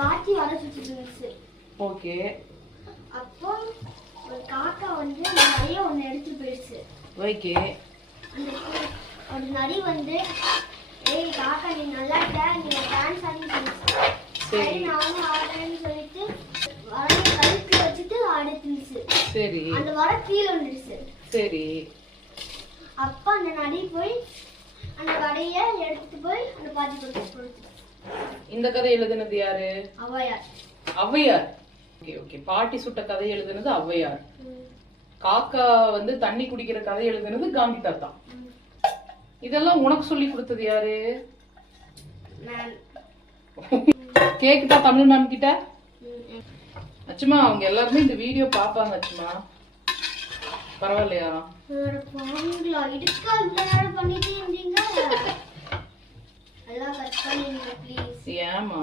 பாட்டி வர சுத்திட்டு இருந்துச்சு. ஓகே. அப்போ ஒரு காக்கா வந்து நிறைய ஒன்று எடுத்து போயிடுச்சு. ஓகே. அந்த நரி வந்து ஏய் காக்கா நீ நல்லா இருக்க, நீ டான்ஸ் ஆடிட்டு சரி நானும் ஆடுறேன்னு சொல்லிட்டு வரைய கழுத்து வச்சுட்டு ஆடிட்டுருந்துச்சு. சரி. அந்த வர கீழே வந்துடுச்சு. சரி. அப்ப அந்த நரி போய் அந்த வடைய எடுத்துட்டு போய் அந்த பாட்டி கொடுத்து. இந்த கதை எழுதுனது யாரு? ஔவையார். ஔவையார். Okay okay. பாட்டி சுட்ட கதை எழுதுனது ஔவையார். காக்கா வந்து தண்ணி குடிக்கிற கதை எழுதுனது காந்தி தாத்தா. இதெல்லாம் உனக்கு சொல்லி கொடுத்தது யாரு? கேக்குதா தமிழ் மேம் கிட்ட? அச்சுமா அவங்க எல்லாருமே இந்த வீடியோ பாப்பாங்க அச்சுமா. பரவாயில்லையா? பண்ணிட்டு இருந்தீங்க. எல்லாம் கட் பண்ணுங்க ப்ளீஸ். ஏமா?